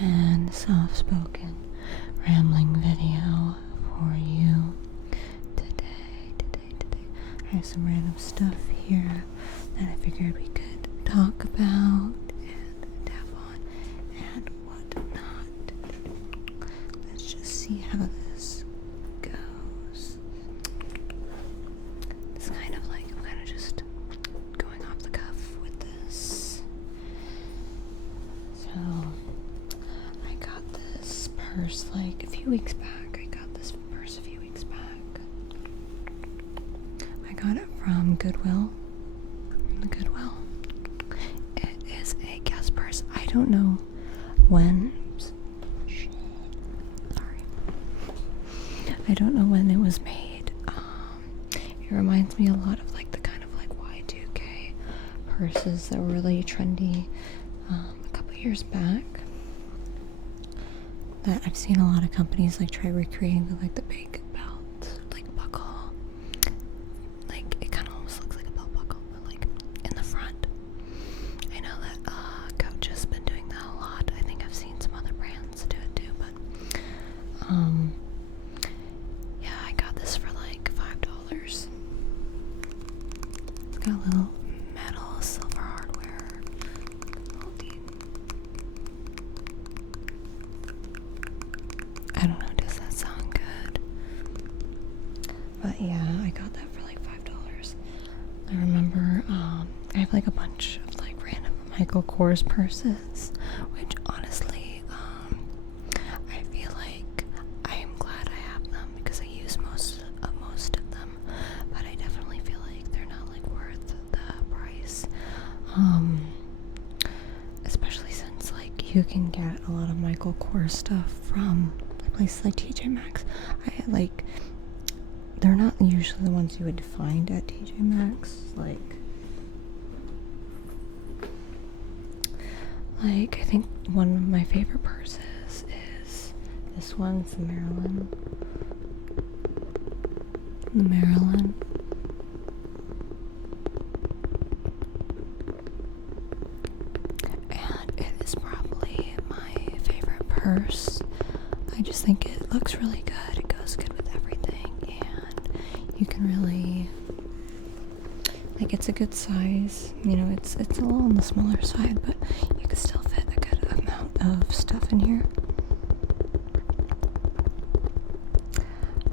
and soft-spoken rambling video for you today. I have some random stuff here that I figured we could talk about and tap on and whatnot. Let's just see how this goes. It's kind of like I'm kind of just going off the cuff with this. So I got this purse like a few weeks back. I got it from Goodwill. It is a guest purse. I don't know when. I don't know when it was made. It reminds me a lot of like the kind of like Y2K purses that were really trendy a couple years back. That I've seen a lot of companies like try recreating with like the big belt, like buckle. Like it kind of almost looks like a belt buckle, but like in the front. I know that Coach has been doing that a lot. I think I've seen some other brands do it too, but yeah, I got this for like $5. It's got a little metal silver hardware. I don't know, does that sound good? But yeah, I got that for like $5. I remember I have like a bunch of like random Michael Kors purses, which honestly I feel like I am glad I have them because I use most of them, but I definitely feel like they're not like worth the price, especially since like you can get a lot of Michael Kors stuff from places like TJ Maxx. They're not usually the ones you would find at TJ Maxx. Like I think one of my favorite purses is this one. It's the Maryland. And it is probably my favorite purse. I just think it looks really good. It goes good with everything, and you can really, like, it's a good size. You know, it's a little on the smaller side, but you can still fit a good amount of stuff in here.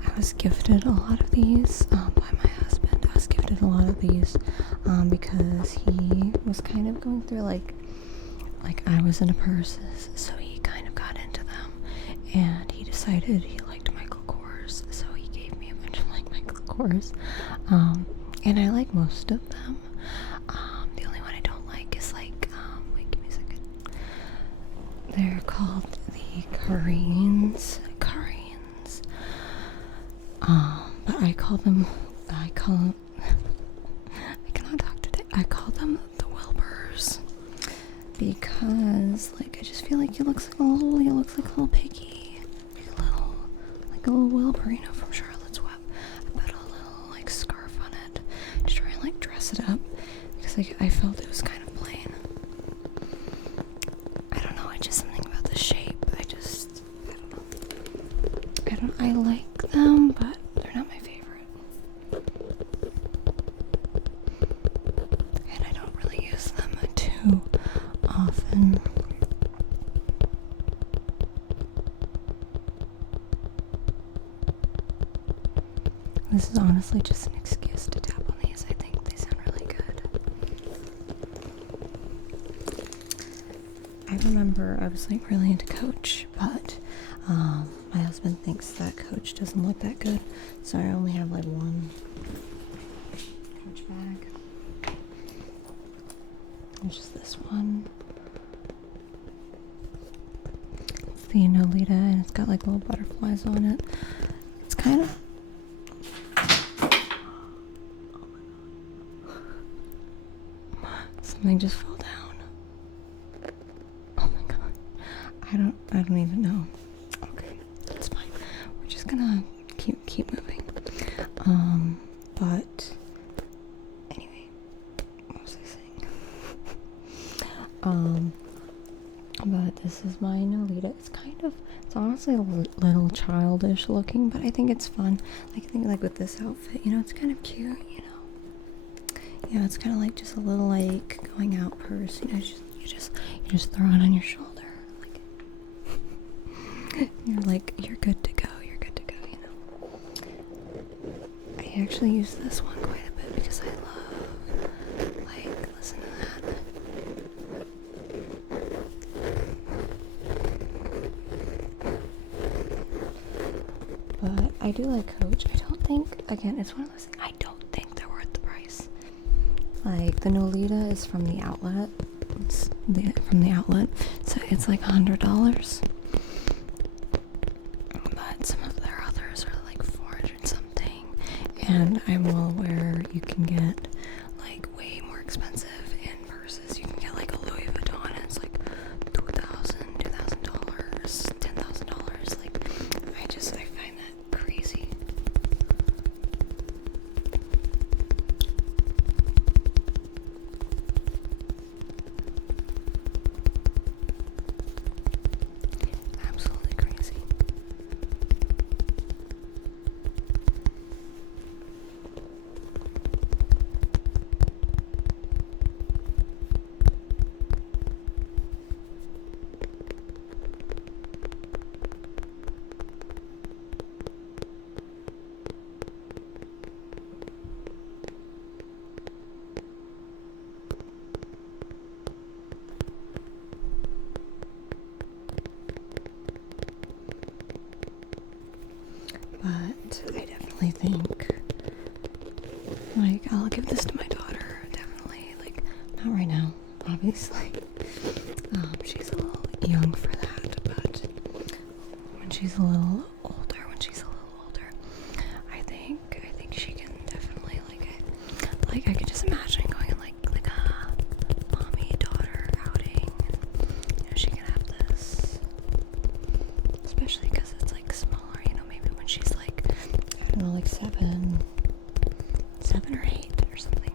I was gifted a lot of these by my husband. I was gifted a lot of these because he was kind of going through like I was into purses, so he kind of got into them. And he decided he liked Michael Kors, so he gave me a bunch of like Michael Kors, and I like most of them. The only one I don't like is like, wait, give me a second. They're called the Karines, but I call them I cannot talk today. I call them the Wilburs because like I just feel like he looks like a little piggy. Like a little Wilbur, you know, from Charlotte's Web. I put a little like scarf on it to try and like dress it up because like I felt it was kind of plain. I don't know, it's just something about the shape. I like them, but they're not my favorite. And I don't really use them too often. This is honestly just an excuse to tap on these. I think they sound really good. I remember I was like really into Coach, but my husband thinks that Coach doesn't look that good, so I only have like one Coach bag. It's just this one. It's the Nolita, and it's got like little butterflies on it. It's kind of something just fell down. Oh my god. I don't even know. Okay, that's fine. We're just gonna keep moving. But anyway, what was I saying? But this is my Nolita. It's honestly a little childish looking, but I think it's fun. Like, I think like with this outfit, it's kind of cute, Yeah, it's kind of like just a little like going out purse, you just throw it on your shoulder. Like, you're good to go, I actually use this one quite a bit because I love, like, listen to that. But I do like Coach. I don't think, again, it's one of those things, I don't think they're worth the price. Like, the Nolita is from the outlet. So it's like $100. But some of their others are like 400 something. And I'm well aware you can get like way more expensive in purses. You can get like a Louis Vuitton and it's like $2,000, $10,000. Like, I find that crazy. Absolutely crazy. But I definitely think, like, I'll give this to my daughter, definitely. Like, not right now, obviously. She's a little young for that, but when she's a little older, I think she can definitely, like I could just imagine going on like a mommy-daughter outing, and, she can have this, especially because it's like smaller, maybe when she's like, I don't know, like 7 or 8 or something,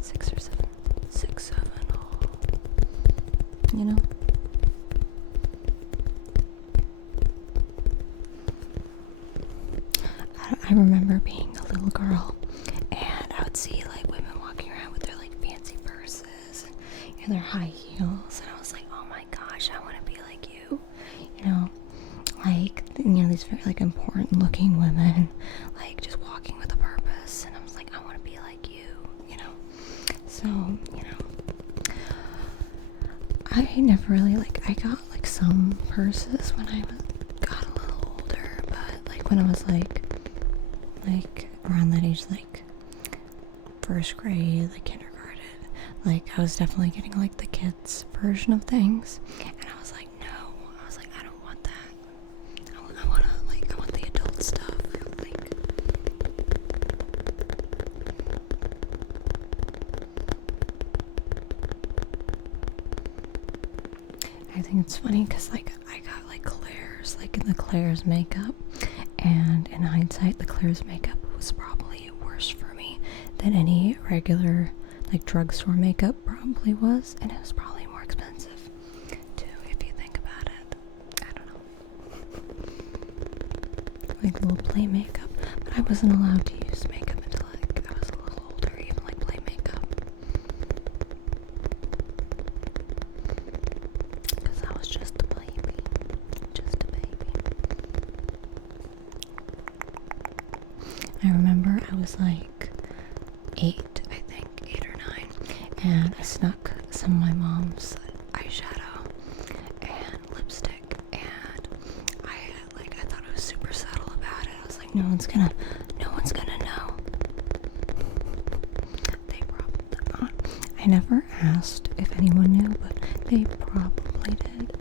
6 or 7, 6, 7, I remember being a little girl, and I would see like women walking around with their like fancy purses and their high heels, and I was like, oh my gosh, I want to be like you, like, these very like important looking women, like just walking with a purpose, and I was like, I want to be like you, so, I never really, like, I got like some purses when I got a little older, but like when I was like around that age, like first grade, like kindergarten, like I was definitely getting like the kids version of things, and I was like, no, I don't want that. I want the adult stuff, like. I think it's funny because like I got like Claire's, like in the Claire's makeup, and in hindsight the Claire's makeup was probably worse for me than any regular like drugstore makeup probably was, and it was probably more expensive too if you think about it. I don't know, like little play makeup, but I wasn't allowed to use makeup until like I was a little older, even like play makeup. I was just a baby. I remember I was like 8, I think, 8 or 9, and I snuck some of my mom's eyeshadow and lipstick, and I thought I was super subtle about it. I was like, no one's gonna know. They probably, I never asked if anyone knew, but they probably did.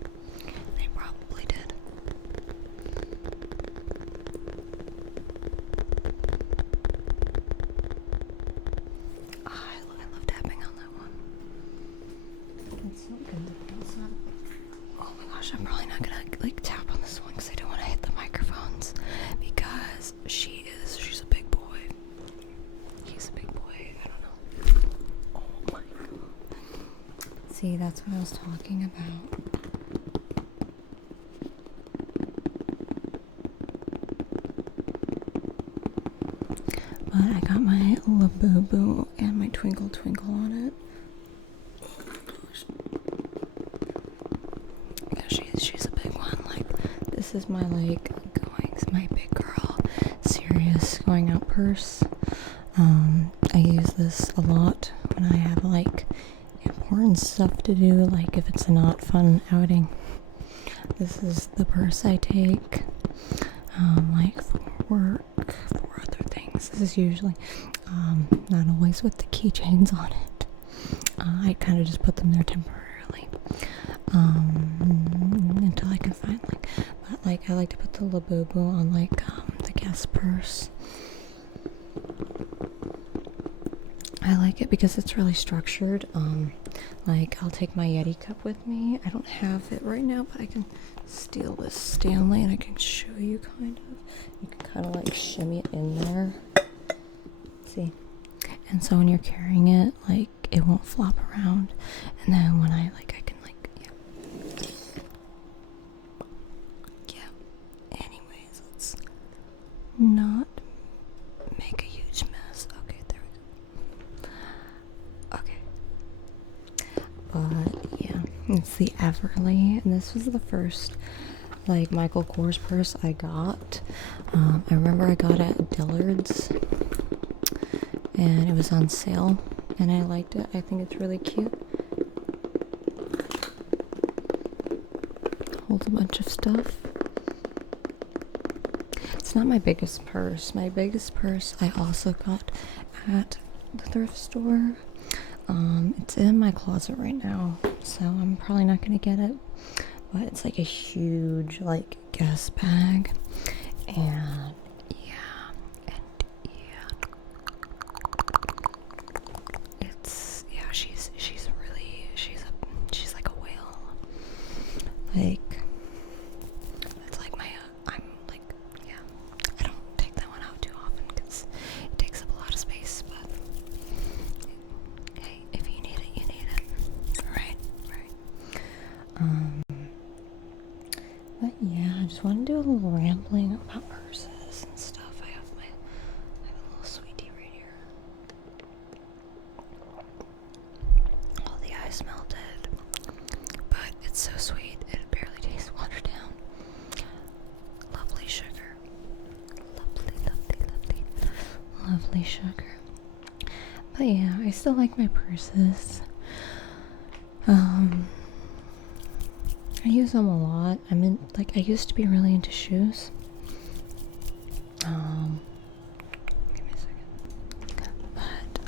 I love tapping on that one. It's so good to feel some. Oh my gosh, I'm probably not gonna like tap on this one because I don't want to hit the microphones, because she's a big boy. He's a big boy. I don't know. Oh my god. See, that's what I was talking about. Labubu and my Twinkle Twinkle on it. Yeah, she's a big one. Like, this is my like my big girl serious going out purse. I use this a lot when I have like important stuff to do, like if it's a not fun outing. This is the purse I take, like for work, for other things. This is usually not always with the keychains on it. I kind of just put them there temporarily until I can find but like I like to put the Labubu on like the guest purse. I like it because it's really structured. Like I'll take my Yeti cup with me. I don't have it right now, but I can steal this Stanley and I can show you kind of. You can kind of like shimmy it in there. See? And so when you're carrying it, like it won't flop around. And then when I can Anyways, let's not make a huge mess. Okay, there we go. Okay. But yeah, it's the Everly, and this was the first like Michael Kors purse I got. I remember I got it at Dillard's and it was on sale and I liked it. I think it's really cute. Holds a bunch of stuff. It's not my biggest purse. My biggest purse I also got at the thrift store. It's in my closet right now, so I'm probably not gonna get it. But it's like a huge like Guess bag, and she's like a whale. Like it's like I don't take that one out too often because it takes up a lot of space. But hey, if you need it, you need it. Right. But yeah, I just want to do a little rambling about purses and stuff. I have a little sweetie right here. All the ice melted, but it's so sweet it barely tastes watered down. Lovely sugar. Lovely sugar. But yeah, I still like my purses. I use them a lot. I used to be really into shoes. Give me a second. But,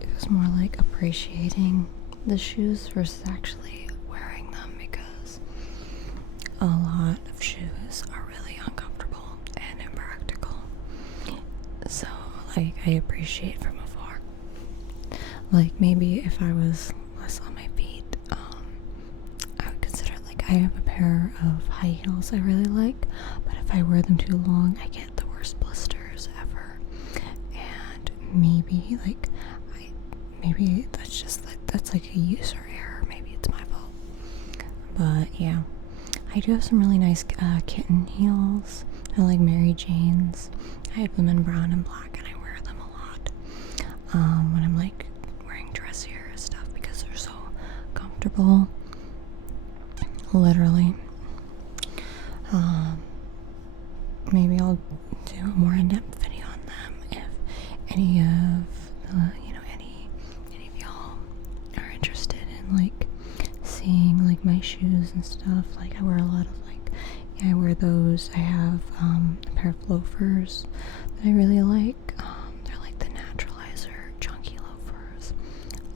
it was more like appreciating the shoes versus actually wearing them because a lot of shoes are really uncomfortable and impractical. So, I appreciate from afar. Like, maybe if I was less on my feet, I would consider I have a pair of high heels I really like, but if I wear them too long, I get the worst blisters ever. And maybe that's just that's like a user error. Maybe it's my fault. But yeah, I do have some really nice kitten heels. I like Mary Jane's. I have them in brown and black, and I wear them a lot when I'm wearing dressier stuff because they're so comfortable. Literally. Maybe I'll do a more in-depth video on them if any of any of y'all are interested in seeing my shoes and stuff. I wear a lot of I wear those. I have a pair of loafers that I really like. They're like the Naturalizer chunky loafers.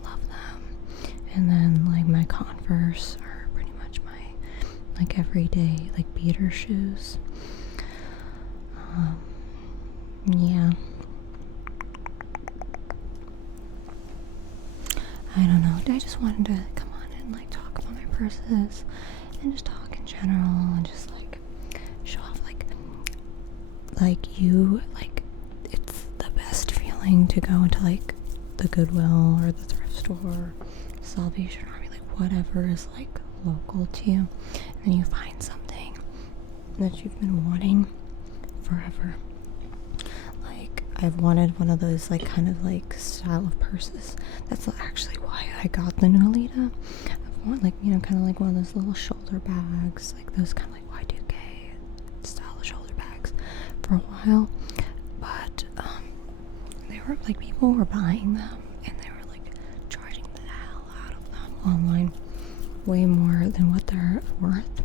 Love them. And then my Converse are pretty much my everyday beater shoes. Yeah. I don't know. I just wanted to come on and talk about my purses and just talk in general and just show off it's the best feeling to go into the Goodwill or the thrift store, Salvation Army, whatever is local to you, and then you find something that you've been wanting forever. I've wanted one of those like kind of like style of purses. That's actually why I got the new Alita. I want like, you know, kind of like one of those little shoulder bags, like those kind of like Y2K style of shoulder bags for a while. But they were like, people were buying them and they were like charging the hell out of them online, way more than what they're worth.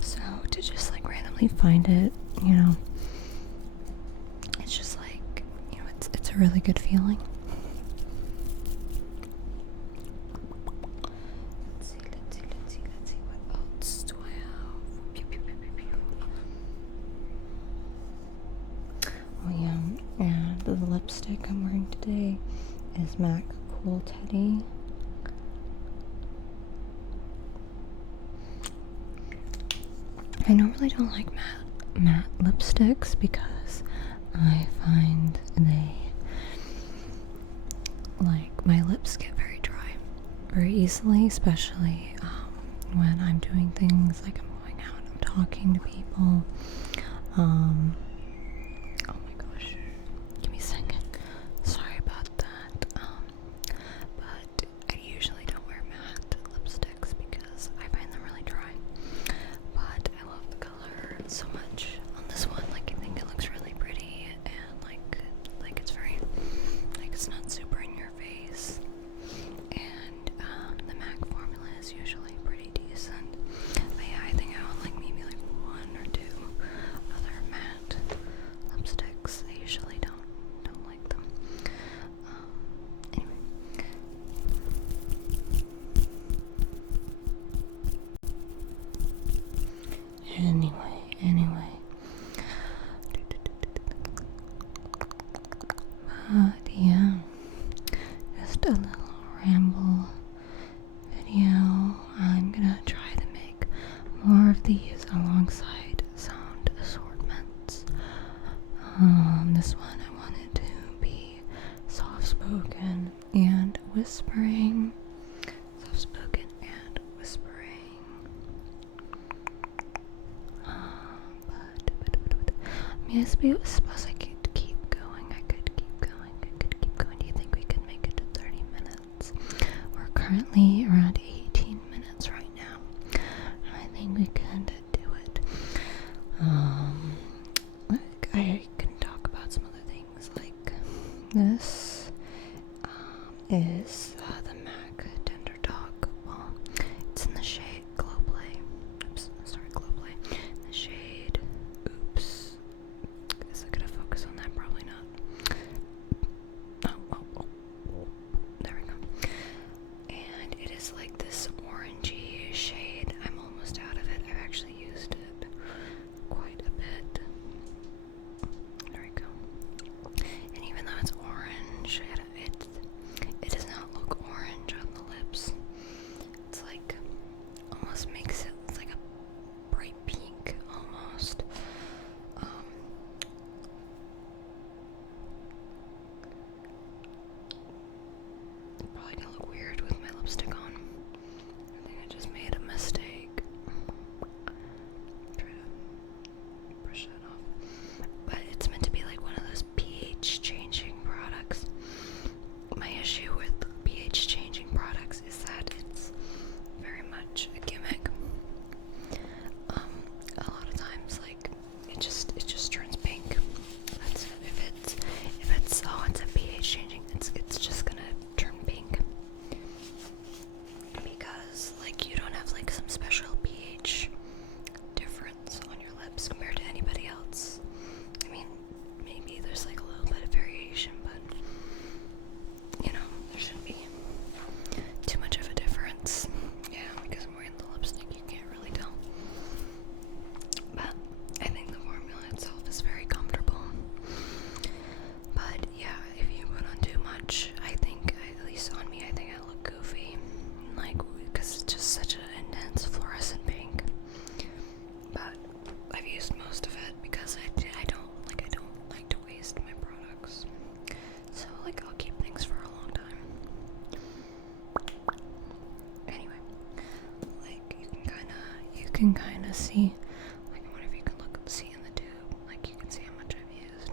So to just like randomly find it, you know, it's just like, you know, it's a really good feeling. Let's see what else do I have? Pew, pew, pew, pew, pew. Oh yeah, and the lipstick I'm wearing today is MAC Cool Teddy. I normally don't like matte lipsticks because I find my lips get very dry very easily, especially when I'm doing things like I'm going out and I'm talking to people. Oh my gosh, give me a second. Sorry about that. But I usually don't wear matte lipsticks because I find them really dry. But I love the color so much on this one. Like, I think it looks really pretty and like it's very, like, it's not super in your face. And the MAC formula is usually pretty decent. But yeah, I think I would like maybe like one or two other matte lipsticks. I usually don't like them. Anyway. But yeah, just a little ramble video. I'm gonna try to make more of these alongside sound assortments. This one I wanted to be soft-spoken and whispering. Soft-spoken and whispering. I suppose I could keep going. Do you think we could make it to 30 minutes? We're currently around 18 minutes right now. I think we could do it. I can talk about some other things, like this is the MAC Tender Talk. Well, it's in the shade Glow Play. Glow Play. The shade, oops. Is it gonna focus on that? Probably not. Oh. There we go. And it is like this orangey shade. I'm almost out of it. I've actually used it quite a bit. There we go. And even though it's orange, it does not look orange on the lips. It's like, almost makes it, it's like a bright pink almost. Probably gonna look weird with my lipstick on. I think I just made a mistake. Try to brush that off. But it's meant to be like one of those pH changing products. My issue with pH changing products is that it's very much a gimmick. A lot of times, like, it just turns pink. That's it. If it's it's a pH changing, it's just gonna turn pink. Because like you don't have like some special pH difference on your lips compared to anybody else. I mean, maybe there's like a little bit of variation, but you know, there shouldn't be too much of a difference. Yeah, because I'm wearing the lipstick, you can't really tell. But I think the formula itself is very comfortable. But yeah, if you put on too much, I think, at least on me, I think I look goofy. Like, because it's just such an intense fluorescent pink. But I've used most of it because I don't like to waste my products. So like I'll keep things for a long time. Anyway, like you can kinda see, like I wonder if you can see in the tube, like you can see how much I've used.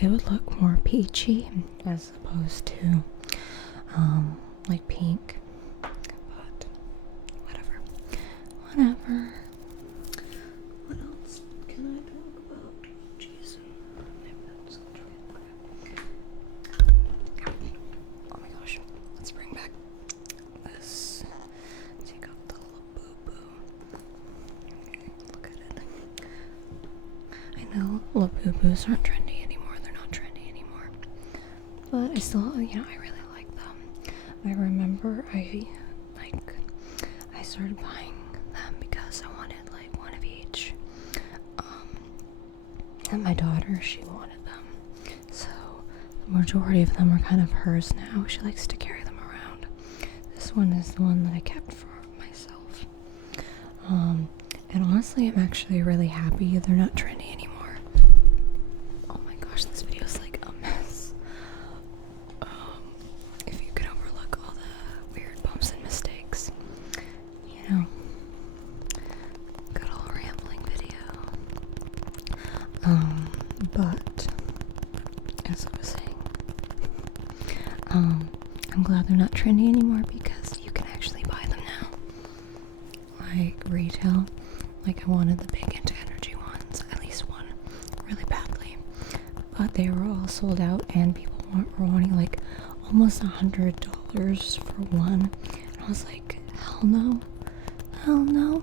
it would look more peachy as opposed to like pink. But whatever. Whatever. What else can I talk about? Jeez. Oh my gosh. Let's bring back this. Take out the little boo-boo. Okay, look at it. I know Labubu's aren't trendy anymore. They're not trendy anymore. But I still, I really like them. I remember I started buying them because I wanted like one of each. And my daughter, she wanted them. So the majority of them are kind of hers now. She likes to carry them around. This one is the one that I kept for myself. And honestly, I'm actually really happy they're not trendy anymore. Oh my gosh, this video is like a mess. If you could overlook all the weird bumps and mistakes, good old rambling video. But as I was saying, I'm glad they're not trendy anymore because you can actually buy them now. Like retail. Like I wanted the big Into Energy ones, at least one, really badly. But they were all sold out and people were wanting like almost $100 for one. And I was like, hell no. Hell no.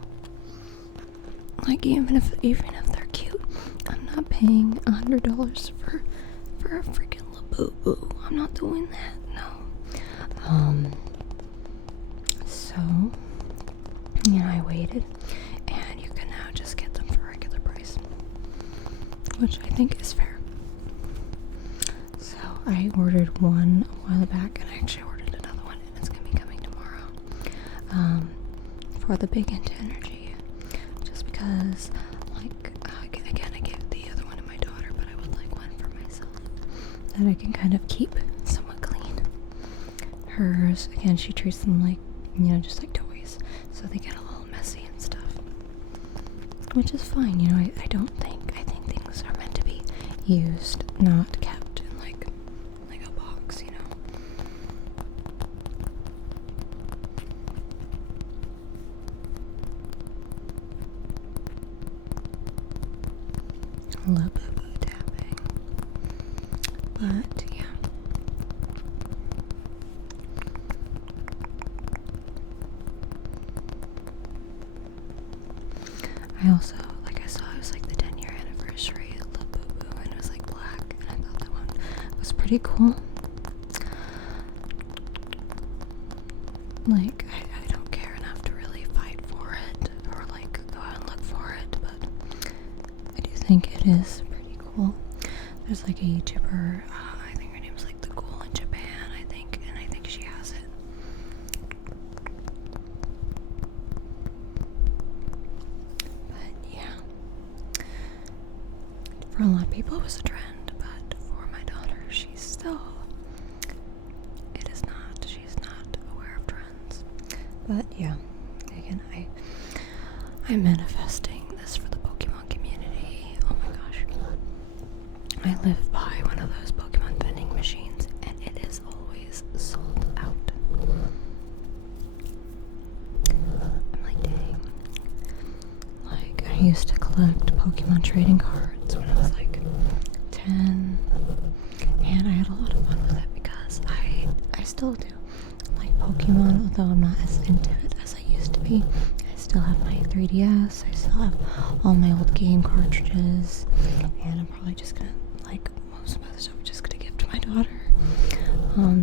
Like even if they're cute, I'm not paying $100 for a freaking Labubu. I'm not doing that, no. So I waited, and you can now just get them for regular price, which I think is fair. So I ordered one a while back, and I actually ordered another one, and it's gonna be coming tomorrow. For the big Into Energy, just because, again, I gave the other one to my daughter, but I would like one for myself that I can kind of keep somewhat clean. Hers, again, she treats them like, just like toys, so they get a little messy and stuff, which is fine. I think things are meant to be used, not kept in like a box, Labubu tapping. But yeah. I also, I saw it was like the 10-year anniversary of Labubu, and it was like black, and I thought that one was pretty cool. Like, I don't care enough to really fight for it, or like go out and look for it, but I do think it is pretty cool. There's like a YouTuber, I think her name is like The Ghoul in Japan, and I think she has it. But yeah, for a lot of people it was a trend, but for my daughter, she's not aware of trends. But yeah, again, I'm manifesting this for the Pokemon community. Oh my gosh. I live by one of those Pokemon vending machines, and it is always sold out. I'm like, dang. Like, I used to collect Pokemon trading cards when I was like 10, and I had a lot of fun with it because I still do like Pokemon, although I'm not as into it as I used to be. I still have my 3DS, I still have all my old game cartridges, and I'm probably just gonna, like most of my stuff, just gonna give to my daughter,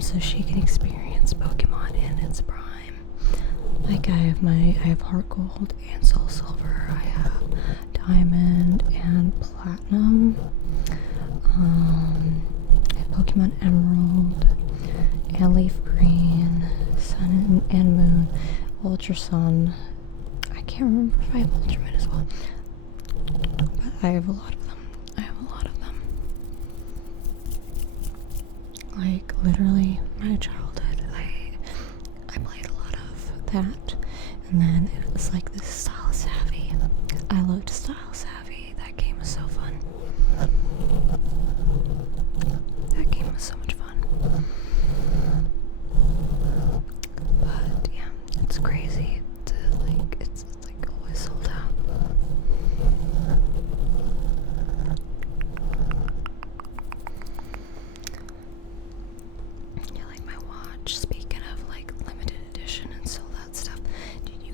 so she can experience Pokemon in its prime. Like I have Heart Gold and Soul Silver, I have Diamond and Platinum, I have Pokemon Emerald and Leaf Green, Sun and Moon, Ultra Sun. I can't remember if I have Ultraman as well, but I have a lot of them. Like literally my childhood, I played a lot of that, and then it was like this Style Savvy. I loved Style Savvy. That game was so fun.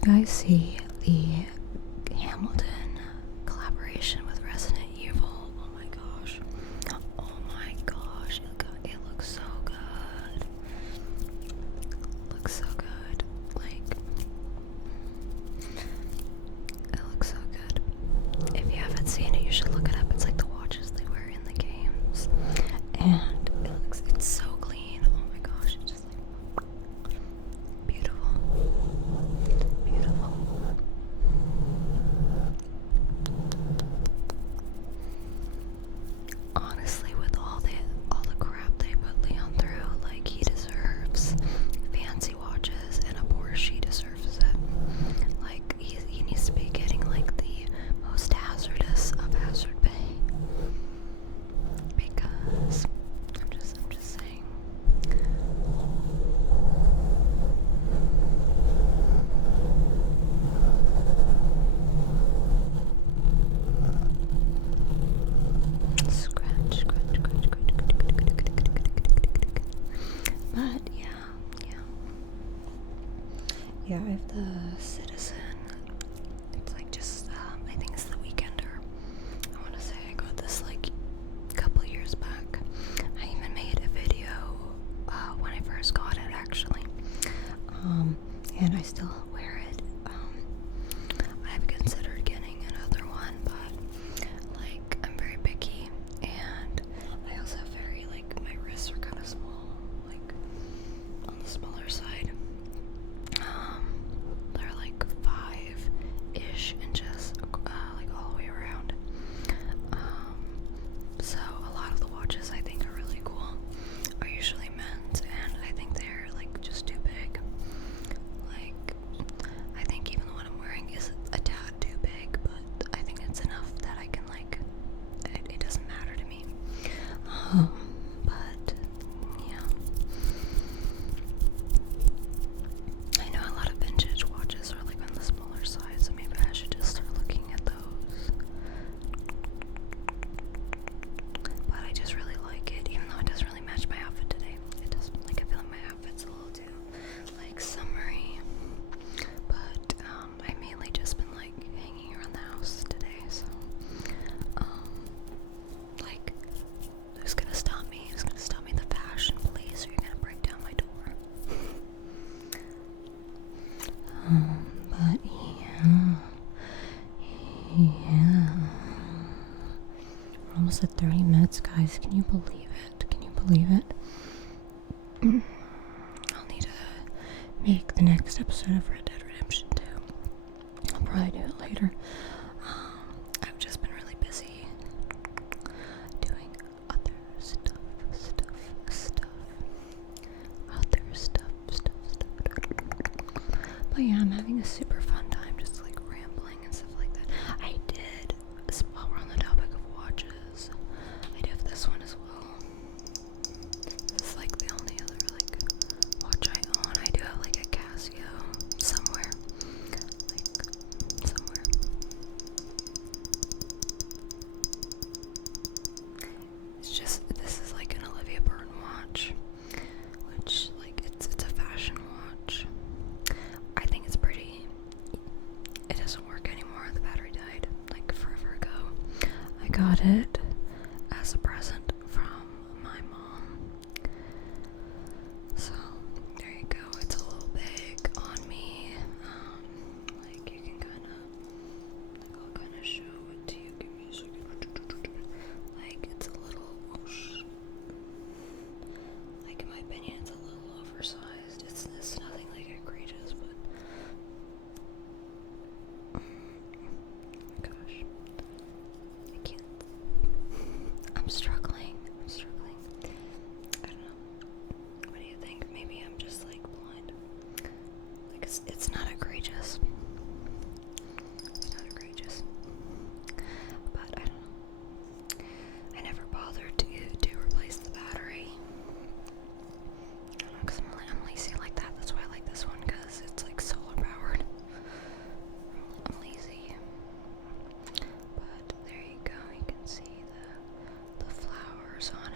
guys see the Hamilton collaboration with Resident Evil? Oh my gosh. Oh my gosh. It looks so good. Looks so good. Like, it looks so good. If you haven't seen it, you should look it up. It's like the watches they wear in the games. And it's so clean. Oh my gosh. It's just like beautiful. Beautiful. Honestly, with all the crap they put Leon through, like, he deserves fancy watches and a Porsche. He deserves it. Like, he needs to be getting like the most hazardous of hazard pay. Because I'm just saying. Scratch. But yeah, I have the Citizen. It's like just, I think it's the Weekender. I want to say I got this like a couple years back. I even made a video when I first got it, actually. And I still wear it. I've considered getting another one, but like I'm very picky, and I also have very like my wrists are kind of small, like on the smaller side. They're like 5-ish inches, like all the way around. So a lot of the watches I think are really cool are usually men's, and I think they're like just too big. Like, I think even the one I'm wearing is a tad too big, but I think it's enough that I can like, it doesn't matter to me. But yeah, I know a lot of vintage watches are like on the smaller side, so maybe I should just start looking at those. But I just really like it, even though it doesn't really match my outfit today. It doesn't, like, I feel like my outfit's a little too like summery. But I mainly just been like hanging around the house today, so like, who's gonna stop me? Who's gonna stop me? The fashion police, or you're gonna break down my door? But yeah. We're almost at 30 minutes, guys. Can you believe it? Can you believe it? I'll need to make the next episode of Red Dead Redemption 2. I'll probably do it later. I've just been really busy doing other stuff. But yeah, I'm having a super fun time just like rambling and stuff like that. I did, while we're on the topic of watches, I do have this one as well. It's like the only other like watch I own. I do have like a Casio somewhere. Like somewhere. It's just, this is like an Olivia Burton watch, which like it's a fashion watch. I think it's pretty. It doesn't work anymore. The battery died like forever ago. I got it as a present from my mom. So there you go. It's a little big on me. Like you can kind of, like I'll kind of show it to you. Give me a second. Like it's a little, like in my opinion, it's a little oversized. It's nothing like egregious, but gosh, I can't. I'm struggling. I don't know. What do you think? Maybe I'm just like blind. Like it's not egregious. It's not egregious. But I don't know. I never bothered to replace the battery. I don't know, because I'm lazy like that. That's why I like this one, because it's like solar powered. I'm lazy. But there you go. You can see the flowers on